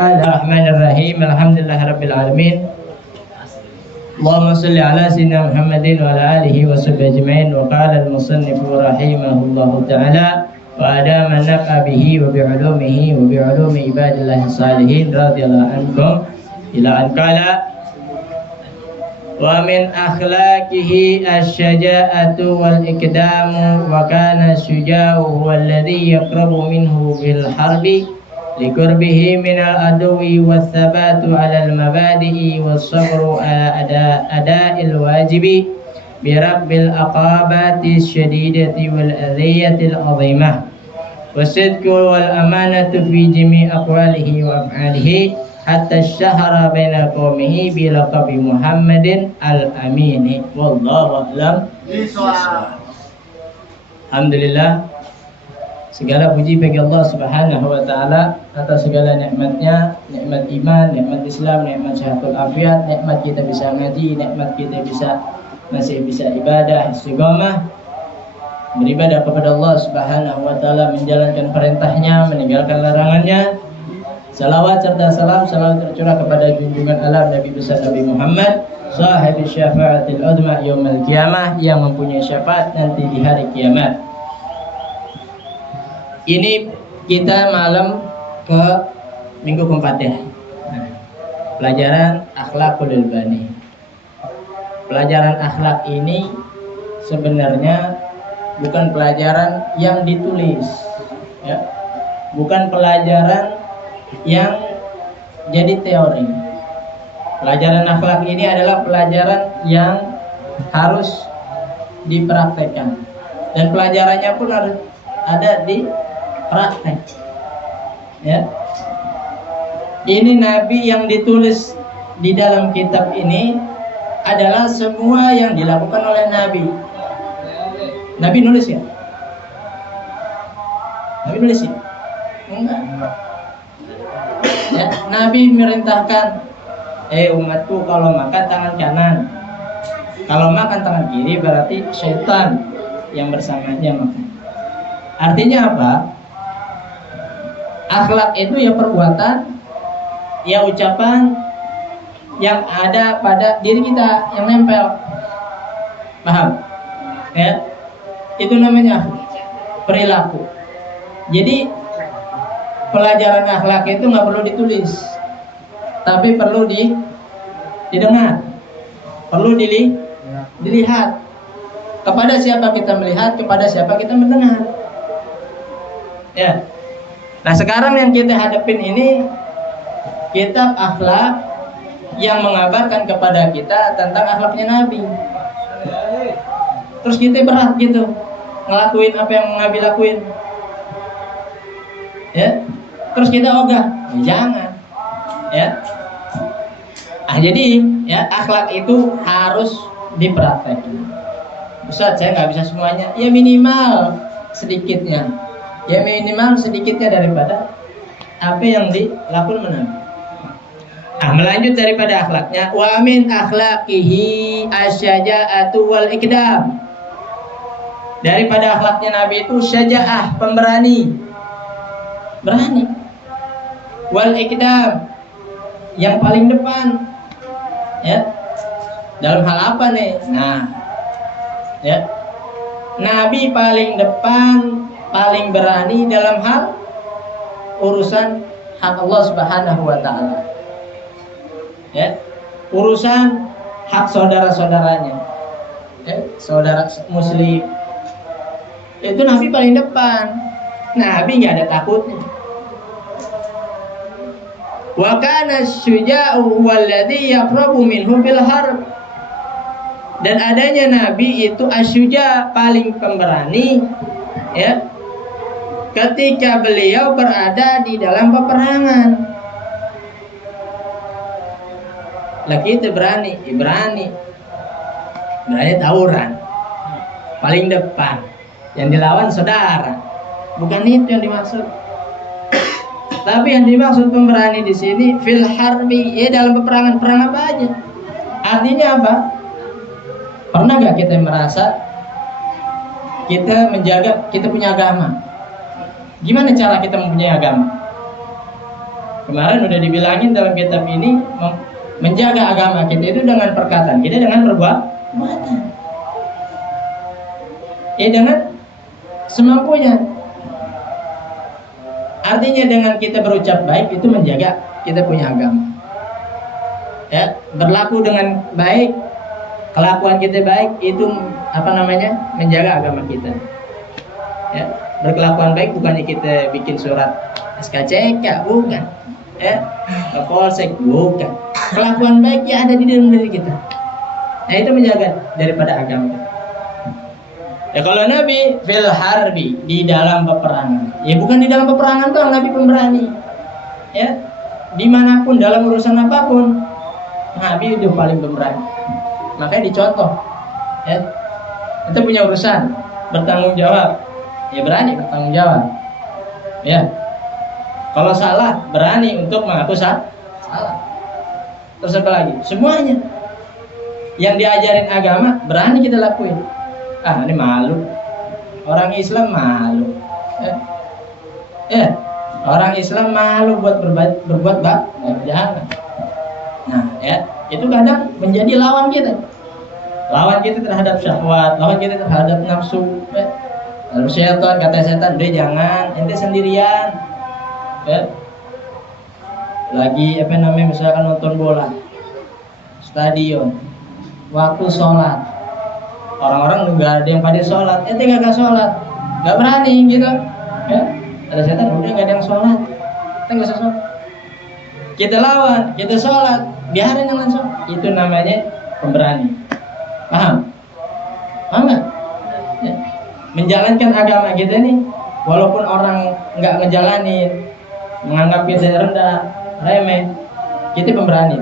Bismillahirrahmanirrahim. Alhamdulillahirabbil alamin. Allahumma shalli ala sayyidina Muhammadin wa ala alihi wa sahbihi ajmain. Wa qala al-musannif rahimahullahu ta'ala wa adama nafa bihi wa bi ulumihi wa bi ulumi ibadillahi salihin radhiyallahu anhum ila an qala wa min akhlaqihi asy-syaja'atu wal iqdamu wa kana syuja'u huwa alladhi yaqrabu minhu bil harbi liqurbihi minal aduwi wassabatu alal mabadi'i wassabru ala ada'il wajibi birabbil aqabati syadidati wal adhiyatil azimah wasidqu wal amanatu fi jami' aqwalihi wa af'alihi hatta syahara baina qaumihi bi laqabi Muhammadin al-amini wallahu a'lam. Alhamdulillah, segala puji bagi Allah Subhanahu wa taala atas segala nikmatnya, nikmat iman, nikmat Islam, nikmat sehatul afiat, nikmat kita bisa ngaji, nikmat kita masih bisa ibadah, istiqamah, beribadah kepada Allah Subhanahu wa taala, menjalankan perintahnya, meninggalkan larangannya. Salawat serta salam selalu tercurah kepada junjungan alam Nabi besar Nabi Muhammad, sahibi syafaatil uzma yaumil qiyamah, yang mempunyai syafaat nanti di hari kiamat. Ini kita malam ke minggu keempat ya. Nah, pelajaran akhlakul bani. Pelajaran akhlak ini sebenarnya bukan pelajaran yang ditulis, ya. Bukan pelajaran yang jadi teori. Pelajaran akhlak ini adalah pelajaran yang harus dipraktekkan, dan pelajarannya pun harus ada di praktek, ya. Ini Nabi yang ditulis di dalam kitab ini adalah semua yang dilakukan oleh Nabi. Nabi nulis ya? Nabi nulis ya? Enggak. Ya, Nabi merintahkan, umatku kalau makan tangan kanan, kalau makan tangan kiri berarti syaitan yang bersamanya makan. Artinya apa? Akhlak itu ya perbuatan, ya ucapan yang ada pada diri kita, yang nempel. Paham? Ya, itu namanya perilaku. Jadi pelajaran akhlak itu nggak perlu ditulis, tapi perlu didengar, perlu dilihat. Kepada siapa kita melihat, kepada siapa kita mendengar. Ya. Nah, sekarang yang kita hadapin ini kitab akhlak yang mengabarkan kepada kita tentang akhlaknya Nabi. Terus kita berat gitu ngelakuin apa yang Nabi lakuin. Ya. Terus kita ogah, jangan. Ya. Jadi ya, akhlak itu harus dipraktekkan. Ustaz, saya nggak bisa semuanya. Ya minimal sedikitnya. Ya minimal sedikitnya daripada apa yang dilakukan Nabi. Melanjut daripada akhlaknya, wa min akhlaqihi asyaja'atu wal iqdam. Daripada akhlaknya Nabi itu syaja'ah, pemberani, berani. Wal iqdam, yang paling depan. Ya. Dalam hal apa nih? Nah, ya. Nabi paling depan, paling berani dalam hal urusan hak Allah Subhanahu wa taala. Ya. Urusan hak saudara-saudaranya. Ya, saudara muslim. Itu Nabi paling depan. Nabi enggak ada takutnya. Wa kana syuja'u walladhi yaqrabu minhu bil harb. Dan adanya Nabi itu asyuja, paling pemberani, ya, ketika beliau berada di dalam peperangan. Lagi itu berani tawuran, paling depan, yang dilawan saudara. Bukan itu yang dimaksud. Tapi yang dimaksud pemberani di sini fil harbi, ya dalam peperangan. Perang apa aja? Artinya apa? Pernah gak kita merasa kita menjaga, kita punya agama? Gimana cara kita mempunyai agama? Kemarin udah dibilangin dalam kitab ini, menjaga agama kita itu dengan perkataan kita, dengan perbuatan. Dengan semampunya. Artinya dengan kita berucap baik itu menjaga kita punya agama. Ya, berlaku dengan baik, kelakuan kita baik itu menjaga agama kita. Ya, berkelakuan baik bukannya kita bikin surat SKCK, bukan. Ya, polsek, bukan. Kelakuan baik ya ada di dalam diri kita. Nah, itu menjaga daripada agama. Ya, kalau Nabi fil harbi, di dalam peperangan. Ya, bukan di dalam peperangan doang, Nabi pemberani. Ya, dimanapun dalam urusan apapun, Nabi itu paling pemberani. Makanya dicontoh. Ya, kita punya urusan, bertanggung jawab. Ya, berani bertanggung jawab. Ya, kalau salah berani untuk mengaku salah. Terus apa lagi? Semuanya yang diajarin agama berani kita lakuin. Ini malu. Orang Islam malu. Orang Islam malu buat berbuat jangan. Nah, ya, itu kadang menjadi lawan kita. Lawan kita terhadap syahwat, lawan kita terhadap nafsu. Lalu setan, kata setan, "Udah jangan, ente sendirian." Ya. Lagi misalkan nonton bola, stadion, waktu sholat, orang-orang nggak ada yang pada sholat, ente nggak sholat, nggak berani gitu. Ya. Ada setan, udah nggak ada yang sholat, ente nggak usah sholat. Kita lawan, kita sholat, biarin dengan sholat. Itu namanya pemberani. Paham? Paham nggak? Ya. Menjalankan agama kita nih, walaupun orang nggak ngejalanin, menganggap kita rendah, remeh, kita pemberani.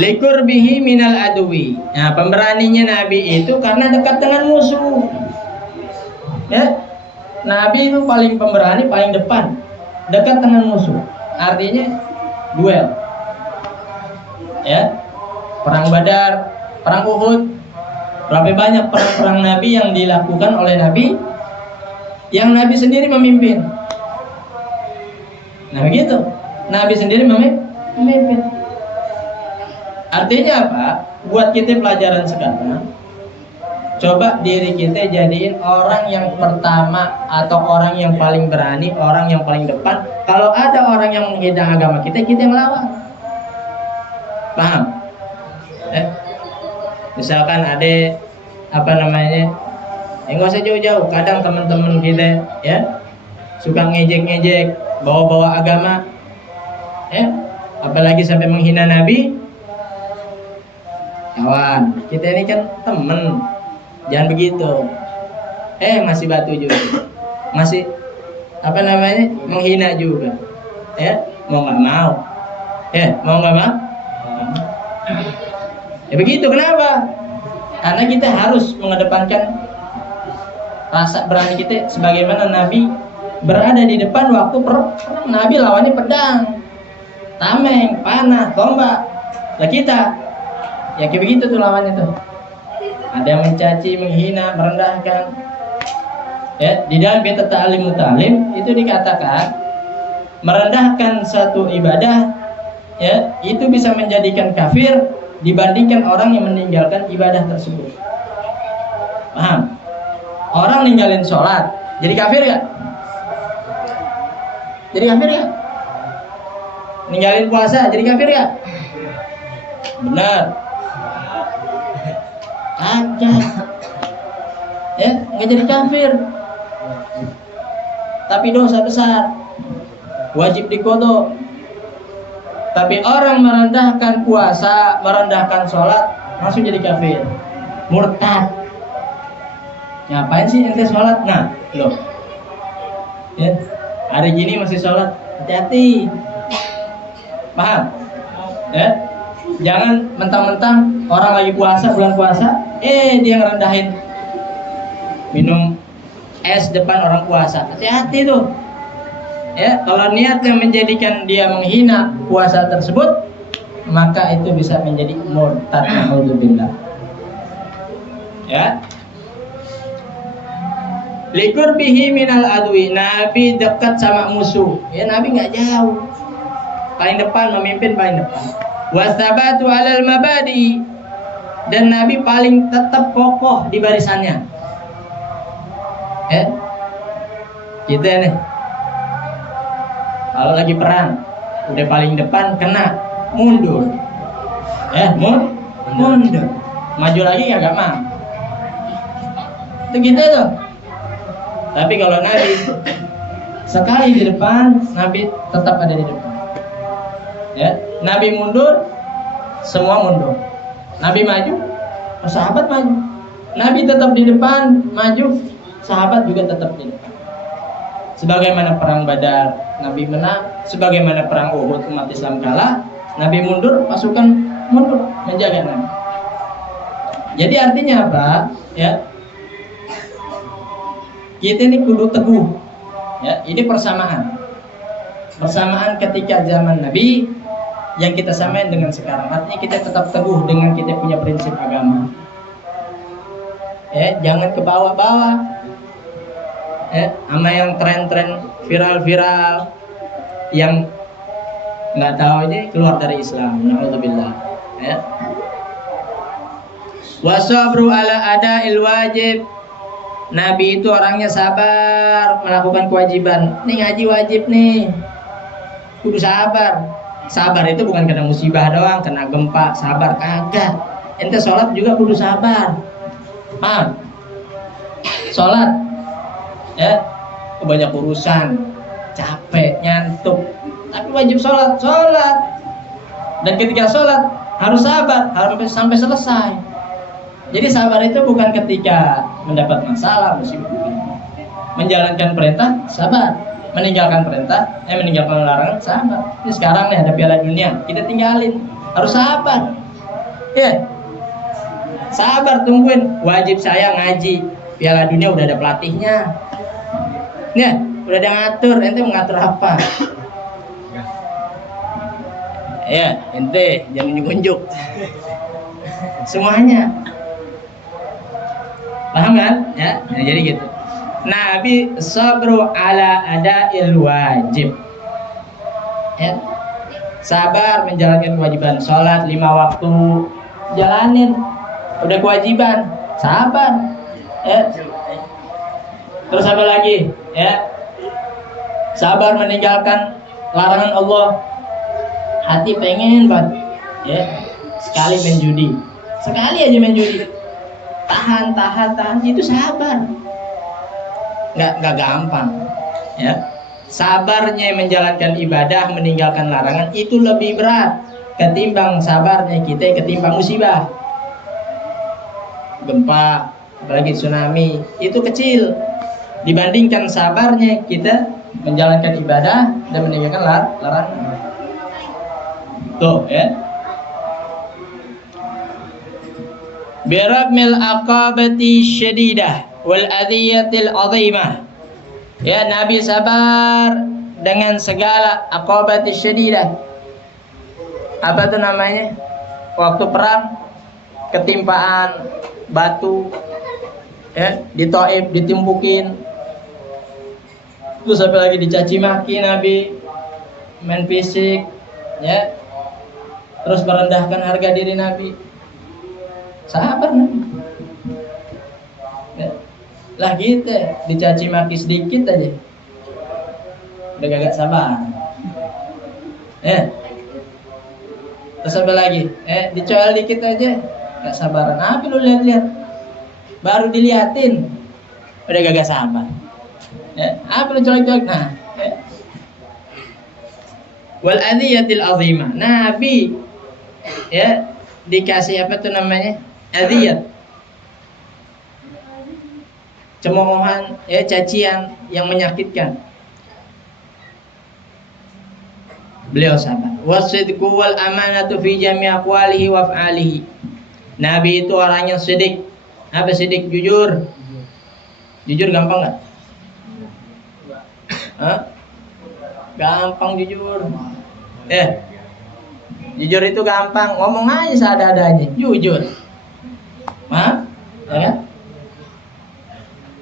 Likurbihi minal adwi. Nah, pemberaninya Nabi itu karena dekat dengan musuh. Ya, Nabi itu paling pemberani, paling depan, dekat dengan musuh. Artinya duel. Ya, perang Badar, perang Uhud. Berapa banyak perang-perang Nabi yang dilakukan oleh Nabi, yang Nabi sendiri memimpin. Nah begitu, Nabi sendiri memimpin. Artinya apa? Buat kita pelajaran sekarang, coba diri kita jadiin orang yang pertama atau orang yang paling berani, orang yang paling depan. Kalau ada orang yang menghina agama kita yang lawan. Paham? Misalkan ada nggak usah jauh-jauh. Kadang teman-teman kita ya suka ngejek-ngejek, bawa-bawa agama, ya, apalagi sampai menghina Nabi. Kawan, kita ini kan temen, jangan begitu. Masih batu juga, masih menghina juga. Ya, mau nggak mau, mau nggak mau. Ya begitu, kenapa? Karena kita harus mengedepankan rasa berani kita, sebagaimana Nabi berada di depan waktu perang. Nabi lawannya pedang, tameng, panah, tombak. Lah kita, ya kayak begitu tuh lawannya tuh. Ada yang mencaci, menghina, merendahkan. Ya, di dalam kitab Ta'lim Mutalim itu dikatakan merendahkan satu ibadah, ya, itu bisa menjadikan kafir dibandingkan orang yang meninggalkan ibadah tersebut. Paham? Orang ninggalin sholat, jadi kafir gak? Jadi kafir gak? Ninggalin puasa, jadi kafir gak? Benar. Kagak. Ya, nggak jadi kafir. Tapi dosa besar, wajib diqodho. Tapi orang merendahkan puasa, merendahkan sholat, langsung jadi kafir, murtad. Ngapain sih ente sholat? Nah, loh, ya, hari gini masih sholat, hati-hati. Paham? Ya, jangan mentang-mentang orang lagi puasa, bulan puasa, dia ngerendahin, minum es depan orang puasa, hati-hati tuh. Ya, kalau niat yang menjadikan dia menghina puasa tersebut, maka itu bisa menjadi murtad, naudzubillah. Ya. Liqurbihi minal adwi. Nabi dekat sama musuh. Ya Nabi nggak jauh. Paling depan, memimpin paling depan. Wasabatu alal mabadi. Dan Nabi paling tetap kokoh di barisannya. Kita nih kalau lagi perang udah paling depan kena mundur, mundur, maju lagi ya gak mau. Itu gitu tuh. Tapi kalau Nabi sekali di depan, Nabi tetap ada di depan. Ya, Nabi mundur, semua mundur. Nabi maju, sahabat maju. Nabi tetap di depan, maju, sahabat juga tetap di depan. Sebagaimana perang Badar, Nabi menang. Sebagaimana perang Uhud, umat Islam kalah, Nabi mundur, pasukan mundur, menjaga Nabi. Jadi artinya apa? Ya, kita ini kudu teguh. Ya, ini persamaan. Persamaan ketika zaman Nabi yang kita samain dengan sekarang. Artinya kita tetap teguh dengan kita punya prinsip agama. Ya, jangan ke bawah-bawah. Sama yang tren-tren viral-viral yang nggak tahu ini keluar dari Islam. Alhamdulillah. Ya. Wasabru ala ada'il wajib. Nabi itu orangnya sabar melakukan kewajiban. Nih ngaji wajib nih, kudu sabar. Sabar itu bukan kena musibah doang, kena gempa sabar kagak. Ente sholat juga kudu sabar. Sholat ya banyak urusan, capek, nyantuk, tapi wajib sholat. Dan ketika sholat harus sabar, harus sampai selesai. Jadi sabar itu bukan ketika mendapat masalah, musibah. Menjalankan perintah, sabar. Meninggalkan perintah, meninggalkan larangan, sabar. Ini sekarang nih ada Piala Dunia, kita tinggalin, harus sabar. Ya, sabar, tungguin. Wajib saya ngaji, Piala Dunia udah ada pelatihnya. Ya, udah ada ngatur, ente mengatur apa? Ya, ente jangan unjuk-unjuk. Semuanya. Paham kan? Ya, nah, jadi gitu. Nabi sabru ala ada'il wajib. Ya. Sabar menjalankan kewajiban. Sholat 5 waktu jalanin. Udah kewajiban, sabar. Ya. Terus apa lagi? Ya. Sabar meninggalkan larangan Allah. Hati pengen banget. Ya. Sekali main judi. Sekali aja main judi. Tahan, itu sabar. Nggak gampang. Ya. Sabarnya menjalankan ibadah, meninggalkan larangan itu lebih berat ketimbang sabarnya kita ketimbang musibah. Gempa, apalagi tsunami, itu kecil dibandingkan sabarnya kita menjalankan ibadah dan meninggalkan larangan. Tuh, ya. Birabmil aqabati syadidah wal adhiyatil azimah. Ya, Nabi sabar dengan segala aqabati syadidah. Apa itu namanya? Waktu perang ketimpaan batu, ya, di Taif ditimpukin. Terus sampai lagi dicaci maki Nabi, main fisik, ya. Terus merendahkan harga diri Nabi. Sabar Nabi. Ya. Lah kita dicaci maki sedikit aja udah gak sabar. Terus apa lagi? Dicoel dikit aja gak sabaran. Apa lu lihat-lihat? Baru diliatin udah gak sabar. Apa lu colek-colek? Nah, wal adhiyatil azimah. Nabi ya dikasih apa tuh namanya? Adhiyat. Cemoohan, ya, cacian yang menyakitkan. Beliau sabar. Wasidqu wal amanatu fi jami' aqwalihi wa af'alihi. Nabi itu orangnya sidik. Apa sidik? Jujur. Jujur gampang enggak? Gampang jujur. Jujur itu gampang. Ngomong aja seadanya. Jujur. Ya kan?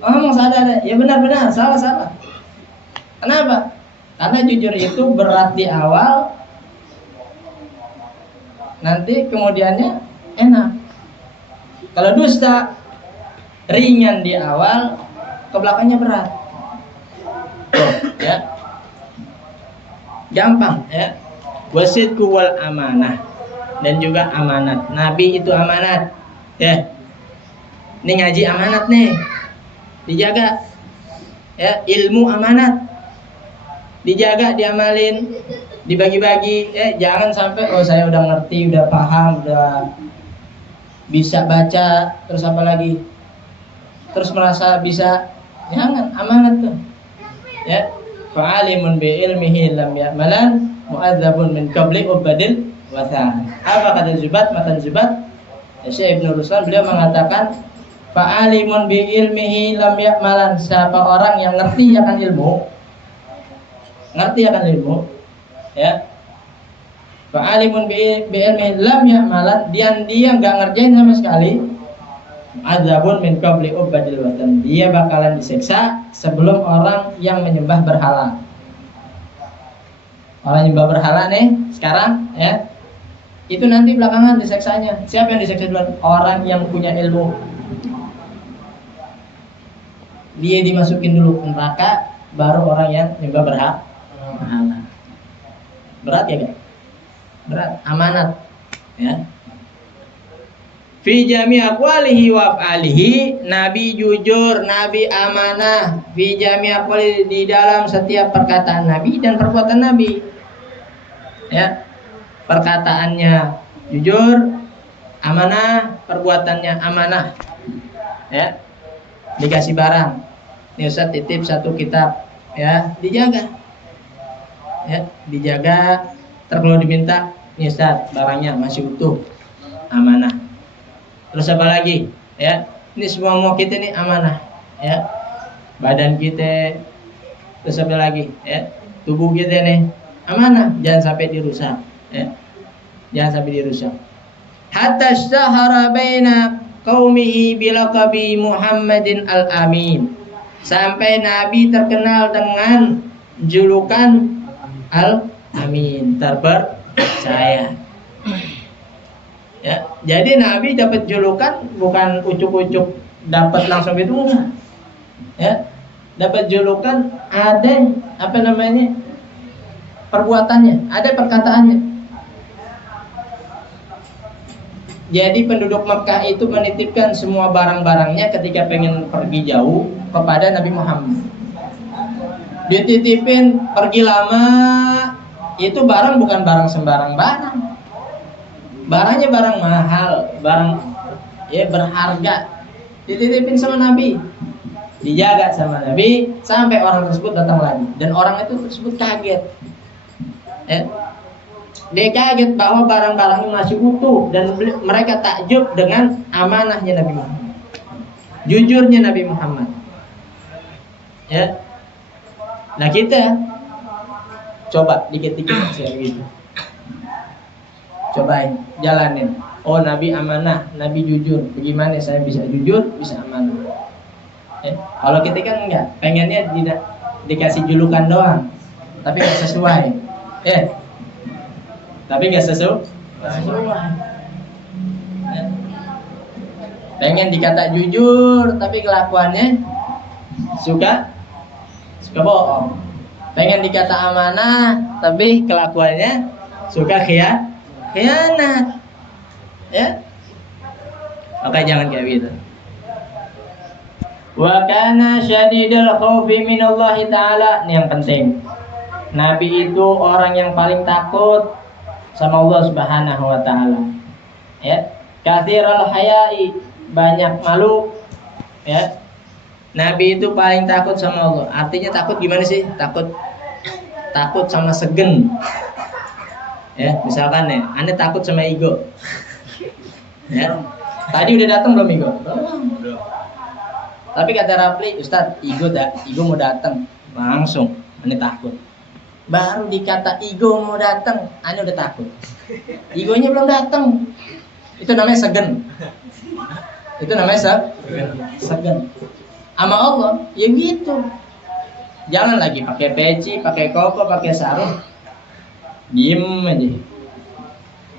ngomong sadar, ya benar-benar, salah. Kenapa? Karena jujur itu berat di awal, nanti kemudiannya enak. Kalau dusta ringan di awal, ke belakangnya berat. Ya. Gampang ya. Wasidku wal amanah, dan juga amanat. Nabi itu amanat. Ya. Ini ngaji amanat nih. Dijaga. Ya, ilmu amanat. Dijaga, diamalin, dibagi-bagi. Jangan sampai saya udah ngerti, udah paham, udah bisa baca, terus apa lagi? Terus merasa bisa. Jangan, amanat tuh. Ya. Fa'alimun bi ilmihi lam ya'malan mu'adzabun min qabli ubadil wathan. Apa kata Zubat, matan Zubat? Syekh Ibnu Ruslan beliau mengatakan fa'alimun bi ilmihi lam ya'malan, siapa orang yang ngerti akan ilmu, ya. Fa'alimun bi ilmihi lam ya'malan, dia enggak ngerjain sama sekali, azabun min qabli ubadil wathan, dia bakalan disiksa sebelum orang yang menyembah berhala. Orang nyembah berhala nih sekarang, ya, itu nanti belakangan disiksanya. Siapa yang disiksa duluan? Orang yang punya ilmu. Dia dimasukin dulu ke neraka, baru orang yang nyembah berhala. Berat ya kan? Berat, amanat, ya. Fi jami aqwalihi wa af'alihi, Nabi jujur, Nabi amanah. Fi jami aqwalihi, di dalam setiap perkataan Nabi dan perbuatan Nabi. Ya. Perkataannya jujur, amanah, perbuatannya amanah. Ya. Dikasih barang. Ini Ustaz titip satu kitab, ya, dijaga. Ya, dijaga. Terus diminta, ini Ustaz barangnya masih utuh, amanah. Terus apa lagi? Ya, ini semua kita ini amanah, ya. Badan kita, terus apa lagi? Ya, tubuh kita nih amanah, jangan sampai dirusak, ya. Jangan sampai dirusak. Hatta syahara baina qaumihi bilaqabi Muhammadin al-Amin. Sampai Nabi terkenal dengan julukan Al-Amin, terpercaya. Ya, jadi Nabi dapat julukan bukan ucuk-ucuk dapat langsung itu enggak. Ya, dapat julukan ada apa namanya? Perbuatannya, ada perkataannya. Jadi penduduk Mekah itu menitipkan semua barang-barangnya ketika pengen pergi jauh kepada Nabi Muhammad. Dititipin pergi lama, itu barang bukan barang sembarang barang. Barangnya barang mahal, barang ya berharga. Dititipin sama Nabi, dijaga sama Nabi sampai orang tersebut datang lagi, dan orang itu tersebut kaget. Ya. Dia kaget bahwa barang-barangnya masih utuh, dan mereka takjub dengan amanahnya Nabi Muhammad, jujurnya Nabi Muhammad. Ya. Nah kita coba dikit-dikit saya gitu. Cobain, jalanin. Oh, Nabi amanah, Nabi jujur. Bagaimana saya bisa jujur, bisa amanah? Kalau kita kan enggak, pengennya dikasih julukan doang, tapi nggak sesuai. Tapi nggak sesuai. Pengen dikata jujur, tapi kelakuannya suka bohong. Pengen dikata amanah, tapi kelakuannya suka khianat. Ya, maka jangan kayak gitu. Wa kana syadidul khaufi minallahi ta'ala. Ini yang penting. Nabi itu orang yang paling takut sama Allah Subhanahu wa taala. Ya, katsirul haya'i, banyak malu. Ya. Nabi itu paling takut sama Allah. Artinya takut gimana sih? Takut sama segen. Ya, misalkan ya, Anda takut sama ego. Ya. Tadi udah datang belum ego? Belum. Tapi kata Rafli, Ustaz, ego mau datang, langsung Anda takut. Baru dikata ego mau datang, Anda udah takut. Egonya belum datang. Itu namanya segen. Itu namanya segen. sama Allah, ya gitu. Jangan lagi pakai peci, pakai koko, pakai sarung, diem aja.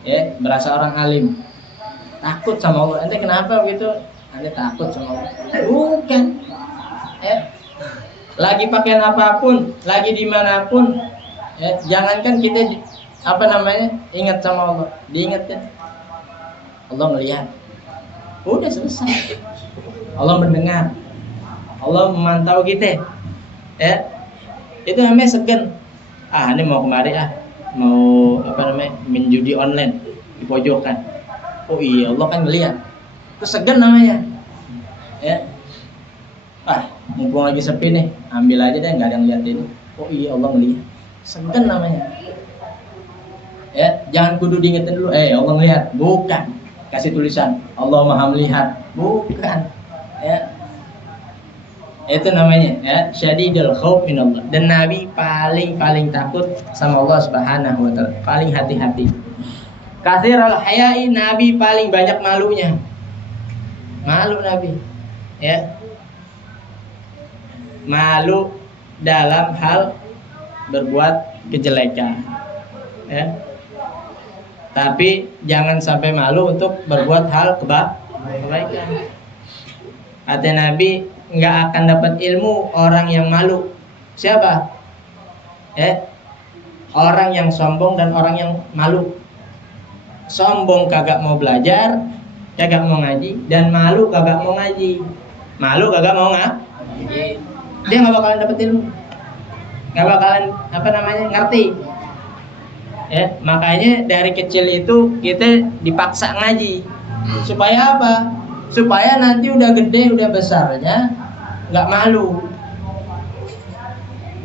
Ya, berasa orang alim. Takut sama Allah. Ente kenapa begitu? Ente takut sama Allah. Bukan. Ya. Lagi pakaian apapun, lagi dimanapun, ya, jangankan kita ingat sama Allah, diingatkan Allah melihat, udah selesai. Allah mendengar, Allah memantau kita, ya. Itu namanya segen. Ini mau kemari mau menjudi online di pojokan. Oh iya, Allah kan melihat. Itu segen namanya, ya. Mumpung lagi sepi nih, ambil aja deh, nggak ada yang lihat ini. Oh iya, Allah melihat. Segen namanya. Ya, jangan kudu diingetin dulu. Allah melihat, bukan. Kasih tulisan Allah Maha melihat, bukan. Ya, itu namanya ya syadidul khauf minallah. Dan Nabi paling takut sama Allah Subhanahu wa taala, paling hati-hati. Katsirul haya'i, Nabi paling banyak malunya. Malu Nabi, ya. Malu dalam hal berbuat kejelekan, ya. Tapi jangan sampai malu untuk berbuat hal kebaikan. Kata Nabi, nggak akan dapat ilmu orang yang malu. Siapa? Orang yang sombong dan orang yang malu. Sombong kagak mau belajar, kagak mau ngaji, dan malu kagak mau ngaji. Malu kagak mau ngaji. Dia nggak bakalan dapat ilmu, nggak bakalan ngerti. Ya, makanya dari kecil itu kita dipaksa ngaji. Supaya apa? Supaya nanti udah gede, udah besarnya nggak malu,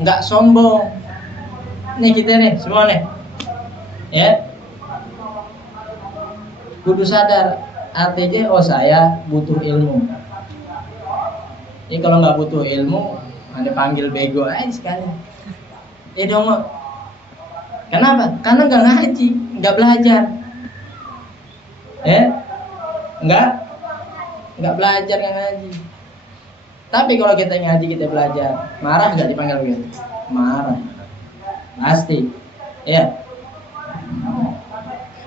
nggak sombong. Nih kita nih semua nih, ya, kudu sadar artinya saya butuh ilmu. Ini kalau nggak butuh ilmu, Anda panggil bego aja sekali. Dong. Kenapa? Karena nggak ngaji, nggak belajar. Nggak belajar, nggak ngaji. Tapi kalau kita ngaji, kita belajar, marah nggak dipanggil begitu? Marah, pasti. Ya.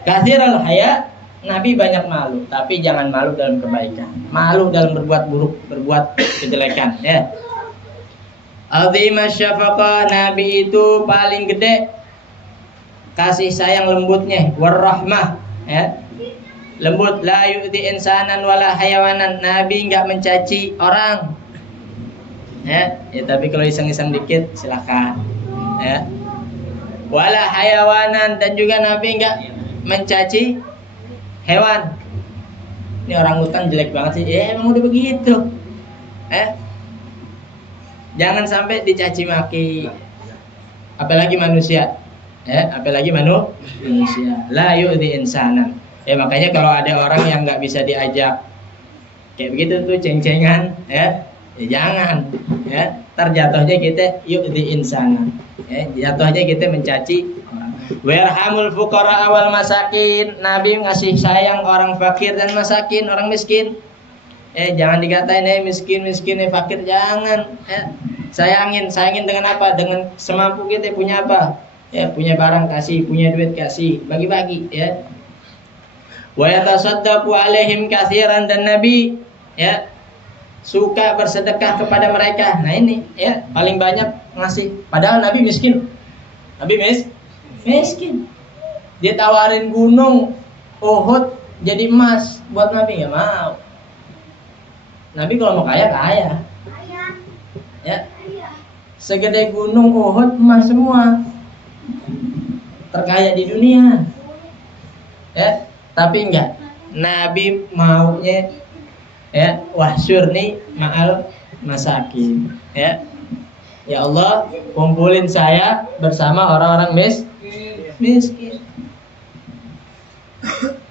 Katsirul haya, Nabi banyak malu, tapi jangan malu dalam kebaikan. Malu dalam berbuat buruk, berbuat kejelekan, ya. Azimah syafaqah, Nabi itu paling gede kasih sayang lembutnya, warahmah, ya. Lembut, la yu'ti insanan wala hayawanan. Nabi enggak mencaci orang. Ya, tapi kalau iseng-iseng dikit silakan. Ya. Wala hayawanan, dan juga Nabi enggak mencaci hewan. Ini orang hutan jelek banget sih. Emang udah begitu. Jangan sampai dicaci maki. Apalagi manusia. Apalagi manusia. La yu'ti insanan. Makanya kalau ada orang yang nggak bisa diajak kayak begitu tuh ceng-cengan, jangan, terjatuhnya kita yu'ti insanan. Jatuhnya kita mencaci. Warhamul fuqara wal masakin. Nabi ngasih sayang orang fakir dan masakin, orang miskin. Jangan dikatain miskin, fakir, jangan. Sayangin dengan apa? Dengan semampu kita. Punya apa? Punya barang kasih, punya duit kasih, bagi-bagi, ya. Wa yatasaddaqu alaihim katsiran, dan Nabi suka bersedekah kepada mereka. Nah ini paling banyak ngasih. Padahal Nabi miskin. Nabi miskin. Dia tawarin gunung Uhud jadi emas buat Nabi, nggak mau. Nabi kalau mau kaya. Segede gunung Uhud emas semua. Terkaya di dunia. Tapi enggak. Nabi maunya wahsyurni ma'al masakin. Ya Allah, kumpulin saya bersama orang-orang miskin.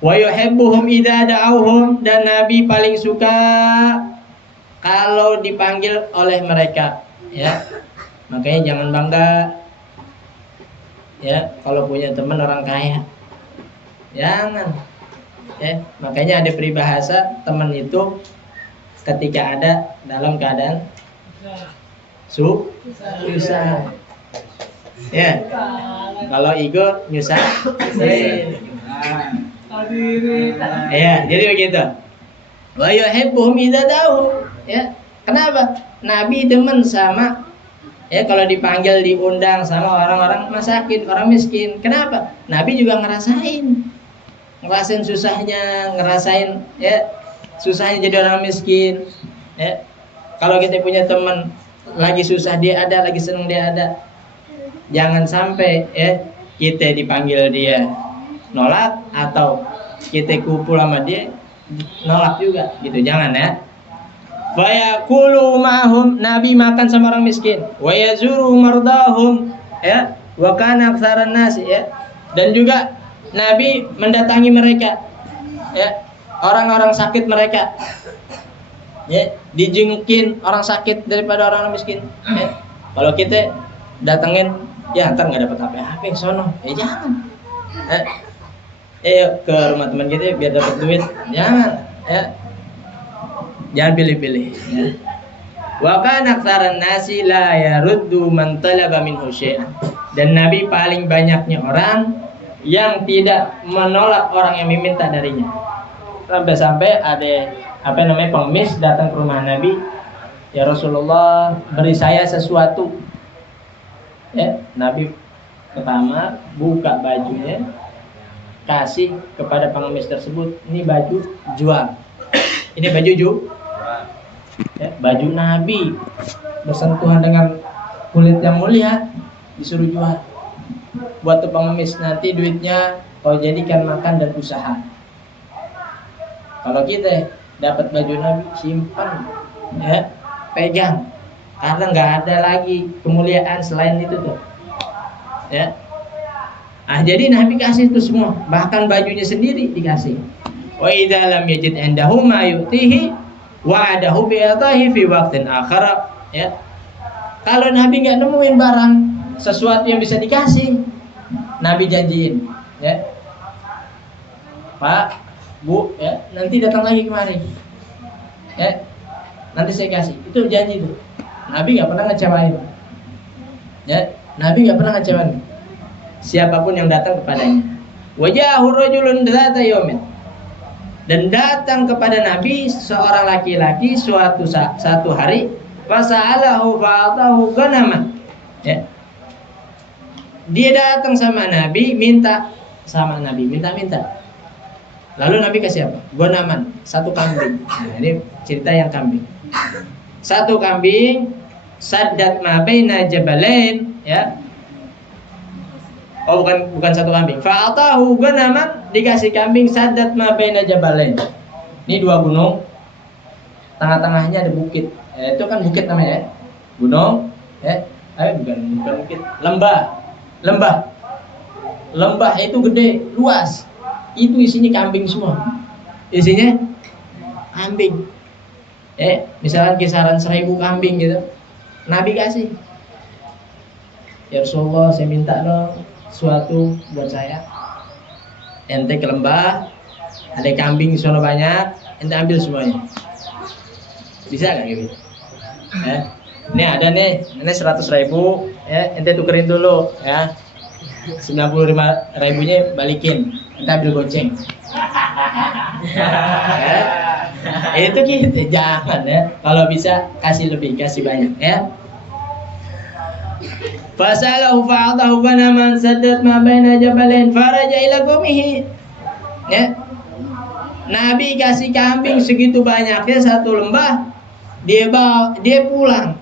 Wa yuhibbuhum idza da'awhum, dan Nabi paling suka kalau dipanggil oleh mereka, Makanya jangan bangga kalau punya teman orang kaya. Jangan. Makanya ada peribahasa, teman itu ketika ada dalam keadaan susah. Ya. Kalau ego nyusah. Ya, jadi begitu. Wa yuhibbuhum idza da'u. Ya. Kenapa? Nabi demen sama ya kalau dipanggil diundang sama orang-orang masakin, orang miskin. Kenapa? Nabi juga ngerasain susahnya, ngerasain ya susahnya jadi orang miskin. Ya. Kalau kita punya teman lagi susah dia ada, lagi senang dia ada. Jangan sampai ya kita dipanggil dia nolak atau kita kumpul sama dia nolak juga gitu, jangan ya. Wa yaqulu ma'hum, Nabi makan sama orang miskin. Wa yazuru mardahum ya, wa kana aktsaran nas ya. Dan juga Nabi mendatangi mereka ya, orang-orang sakit mereka. Ya, dijengukin orang sakit daripada orang miskin ya. Kalau kita datengin ya ntar nggak dapat apa-apa sono ya jangan ke rumah teman kita biar dapat duit, jangan ya, jangan pilih-pilih ya. Wa kana aktsaran nasi la yaruddu man talaba minhu syai'an, dan Nabi paling banyaknya orang yang tidak menolak orang yang meminta darinya. Sampai-sampai ada pengemis datang ke rumah Nabi, ya Rasulullah beri saya sesuatu. Ya, Nabi pertama buka bajunya, kasih kepada pengemis tersebut, ini baju jual. Ini baju ya, baju Nabi bersentuhan dengan kulit yang mulia, disuruh jual. Buat tuh pengemis, nanti duitnya kau jadikan makan dan usaha. Kalau kita dapat baju Nabi, simpan ya, pegang. Karena nggak ada lagi kemuliaan selain itu tuh, ya. Jadi Nabi kasih itu semua, bahkan bajunya sendiri dikasih. Wa idza lam yajid indahu ma yu'tihi wa'adahu bi atahi fi waqtin akhar. Ya. Kalau Nabi nggak nemuin barang sesuatu yang bisa dikasih, Nabi janjiin, ya. Pak, Bu, ya, nanti datang lagi kemari. Ya. Nanti saya kasih. Itu janji tuh. Nabi nggak pernah ngecewain, ya. Nabi nggak pernah ngecewain siapapun yang datang kepadanya. Wajahu rajulun dzata yaumin, dan datang kepada Nabi seorang laki-laki satu hari, fasa'alahu fa'atahu ghanaman. Ya. Dia datang sama Nabi, minta. Lalu Nabi kasih apa? Ghanaman, satu kambing. Nah, ini cerita yang kambing. Satu kambing, saddat ma baina jabalain, ya. Oh, bukan satu kambing. Fa'atahu ghanaman, dikasih kambing saddat ma baina jabalain. Ini dua gunung, tengah-tengahnya ada bukit. Ya, itu kan bukit namanya ya. Gunung, ya. Bukan bukit, lembah itu gede, luas. Itu isinya kambing semua. Isinya kambing. Misalkan kisaran 1000 kambing gitu, Nabi kasih. Ya Rasulullah, saya minta dong suatu buat saya. Ente ke lembah, ada kambing di sana banyak, ente ambil semuanya. Bisa nggak gitu? Ya. Ini ada nih, ini 100.000, ya, ente tukerin dulu, ya. 95.000-nya balikin, ente ambil goceng. Ya. Itu gitu, jangan ya. Kalau bisa kasih lebih, kasih banyak ya. Fasalahu fa'atahu ghanaman saddat ma baina jabalain faraja ila qaumihi. Ya. Nabi kasih kambing segitu banyaknya satu lembah, dia pulang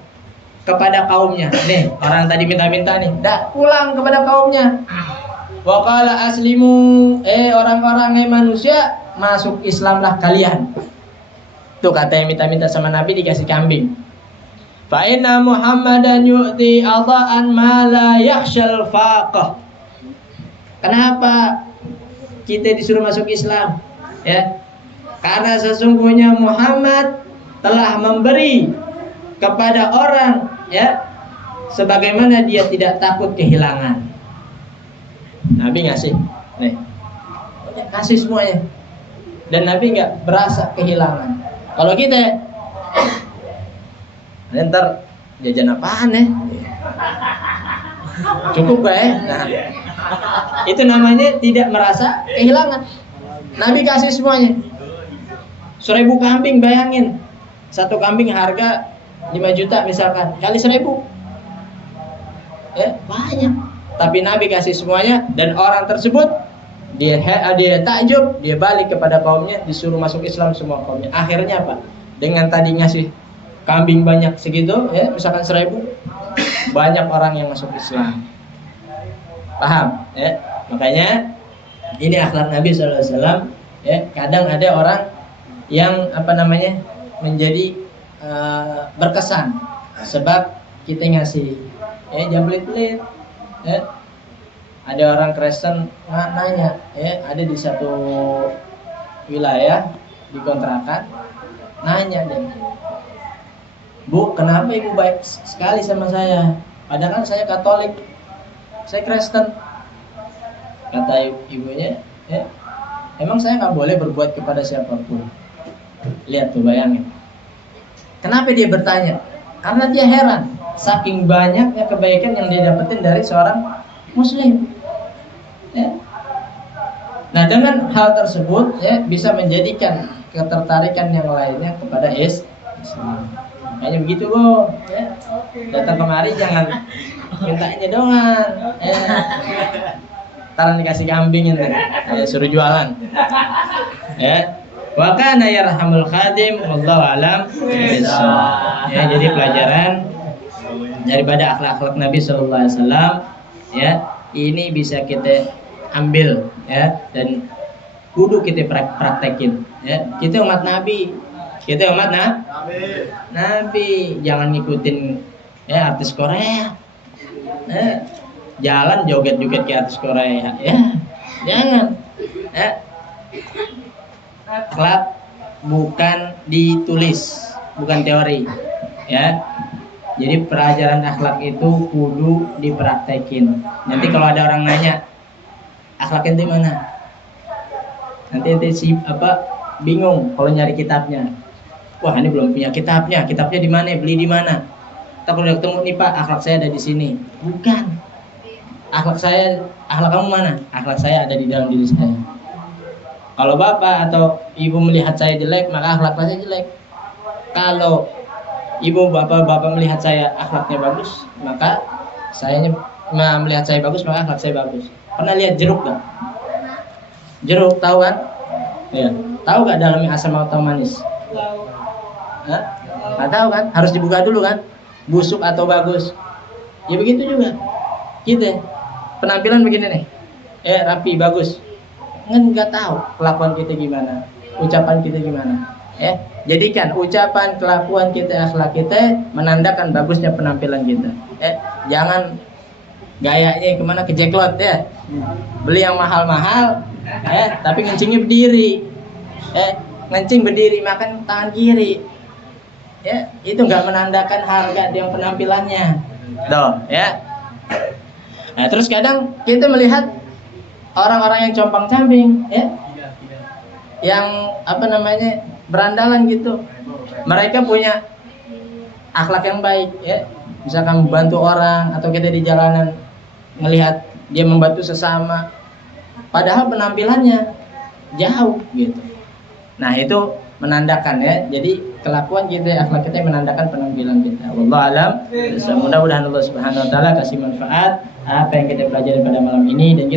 kepada kaumnya. Nih, orang tadi minta-minta nih, pulang kepada kaumnya. Wa qala aslimu, orang-orang manusia, masuk Islamlah kalian. Tuh kata yang minta-minta sama Nabi dikasih kambing. Fa inna Muhammadan yu'ti ata'an ma la yakhshal faqah. Kenapa kita disuruh masuk Islam? Ya. Karena sesungguhnya Muhammad telah memberi kepada orang, ya, sebagaimana dia tidak takut kehilangan. Nabi ngasih, nih, kasih semuanya, dan Nabi nggak berasa kehilangan. Kalau kita Ntar jajan apaan ya? Cukup gak ya? Nah, itu namanya tidak merasa kehilangan. Nabi kasih semuanya. 1.000 kambing, bayangin. Satu kambing harga 5 juta misalkan, kali 1.000. Banyak. Tapi Nabi kasih semuanya, dan orang tersebut dia takjub, dia balik kepada kaumnya, disuruh masuk Islam semua kaumnya. Akhirnya apa? Dengan tadi ngasih kambing banyak segitu, ya, misalkan 1.000, banyak orang yang masuk Islam. Paham? Ya? Makanya ini akhlak Nabi SAW. Ya, kadang ada orang yang menjadi berkesan sebab kita ngasih, jangan pelit-pelit. Ya. Ada orang Kristen nanya, ada di satu wilayah di kontrakan, nanya deh, Bu, kenapa ibu baik sekali sama saya? Padahal kan saya Katolik, saya Kristen. Kata ibunya, emang saya nggak boleh berbuat kepada siapapun. Lihat tuh, bayangin. Kenapa dia bertanya? Karena dia heran, saking banyaknya kebaikan yang dia dapetin dari seorang Muslim. Nah, dengan hal tersebut bisa menjadikan ketertarikan yang lainnya kepada Islam. Makanya begitu, Bu. Datang kemari jangan mintanya doang. Ntar dikasih kambing ini, suruh jualan. Wa kana yarhamul khadim wallahu alam. Jadi pelajaran daripada akhlak-akhlak Nabi sallallahu alaihi wasallam, ini bisa kita ambil, dan kudu kita praktekin. Kita umat Nabi. Kita umat Nabi, jangan ngikutin artis Korea. Jalan joget-joget ke artis Korea, jangan. Akhlak bukan ditulis, bukan teori, Jadi pelajaran akhlak itu kudu dipraktekin. Nanti kalau ada orang nanya, akhlak ente mana? Nanti ente bingung kalau nyari kitabnya. Wah, ini belum punya kitabnya. Kitabnya di mana? Beli di mana? Kita kalau udah ketemu nih, Pak, akhlak saya ada di sini. Bukan. Akhlak kamu mana? Akhlak saya ada di dalam diri saya. Kalau bapak atau ibu melihat saya jelek, maka akhlak saya jelek. Kalau ibu bapak melihat saya akhlaknya bagus, maka saya melihat saya bagus, maka akhlak saya bagus. Pernah lihat jeruk gak? Jeruk, tahu kan? Ya. Tahu gak dalamnya asam atau manis? Nggak tahu kan? Harus dibuka dulu kan? Busuk atau bagus? Ya begitu juga. Kita penampilan begini nih, rapi, bagus. Nggak tahu kelakuan kita gimana, ucapan kita gimana. Jadikan ucapan, kelakuan kita, akhlak kita menandakan bagusnya penampilan kita. Jangan gayanya kemana, kejeklot beli yang mahal-mahal, tapi ngencingnya berdiri, ngencing berdiri, makan tangan kiri, itu nggak menandakan harga yang penampilannya, Nah, terus kadang kita melihat orang-orang yang compang-camping, yang berandalan gitu. Mereka punya akhlak yang baik, misalkan membantu orang, atau kita di jalanan melihat dia membantu sesama, padahal penampilannya jauh gitu. Nah, itu menandakan jadi kelakuan kita, akhlak kita menandakan penampilan kita. Wallahu alam. Mudah-mudahan Allah Subhanahu wa taala kasih manfaat apa yang kita pelajari pada malam ini, dan